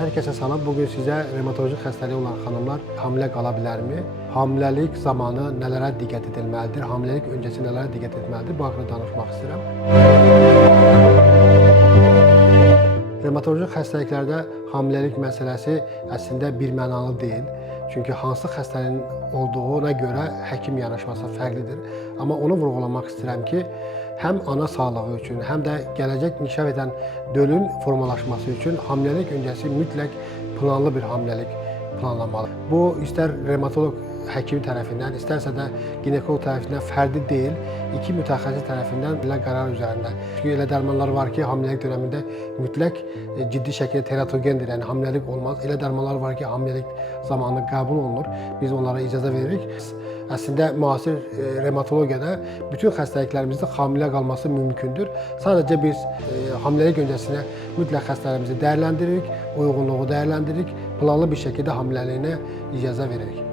Herkese salam. Bugün sizə revmatolojik xəstəliyi olan xanımlar hamilə qala bilərmi? Hamiləlik zamanı nələrə diqqət edilməlidir? Hamiləlik öncəsi nələrə diqqət etməlidir? Bu haqqında danışmaq istəyirəm. Revmatolojik xəstəliklərdə hamiləlik məsələsi əslində birmənalı deyil. Çünki hansı xəstəliyin olduğuna görə həkim yanaşması fərqlidir. Amma onu vurğulamaq istəyirəm ki, həm ana sağlığı üçün, həm də gələcək inkişaf edən dölün formalaşması üçün hamiləlik öncəsi mütləq planlı bir hamiləlik planlanmalı. Bu, istər revmatoloq həkimi tərəfindən, istərsə də ginekoloq tərəfindən fərqli deyil, iki mütəxəssis tərəfindən belə qərar üzərində. Çünki elə dərmanlar var ki, hamiləlik dönəmində mütləq ciddi şəkildə teratogendir, yəni hamiləlik olmaz. Elə dərmanlar var ki, hamiləlik zamanı qəbul olunur, biz onlara icazə veririk. Əslində, müasir revmatologiyada bütün xəstəliklərimizdə hamilə qalması mümkündür. Sadəcə biz hamiləlik öncəsinə mütləq xəstələrimizi dəyərləndiririk, uyğunluğu dəyərləndiririk, planlı bir şəkildə hamiləliyinə icazə veririk.